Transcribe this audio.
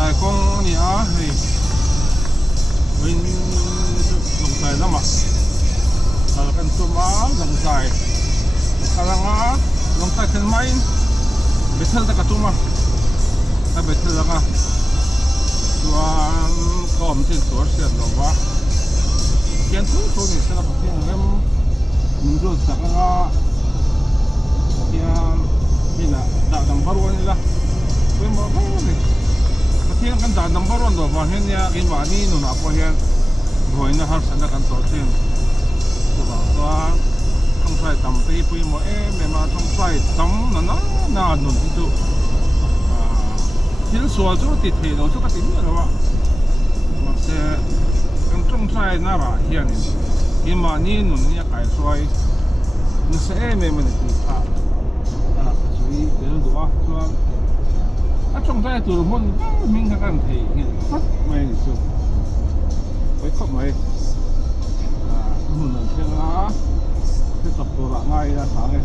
sai kong ni a hei win long sai lama al kan tuma long sai kalanga long sai kan main betel ta katuma ta betel nga tuan kom tin tor siat lo wa kian tu ni sala patin ngam mundur sakanga kian hina da number 1 nila we mo ba ni patin kan da number 1 do ba hen ya kin wa ni no na po hen roi na har sana kan tor tin tu ba tuan trong sai tam pe pui mo me ma trong sai tam na nun tu thiên số chỗ thì thế đó chỗ cái tính rồi đó mà sẽ cái trong sai na bà hiện khi mà nhìn nó như cái xoay nó sẽ mình thì suy cái đó cho trong sai từ môn mình cái cần thì phát mày chứ với không mày mình là cái tập đồ lại ngay là sáng này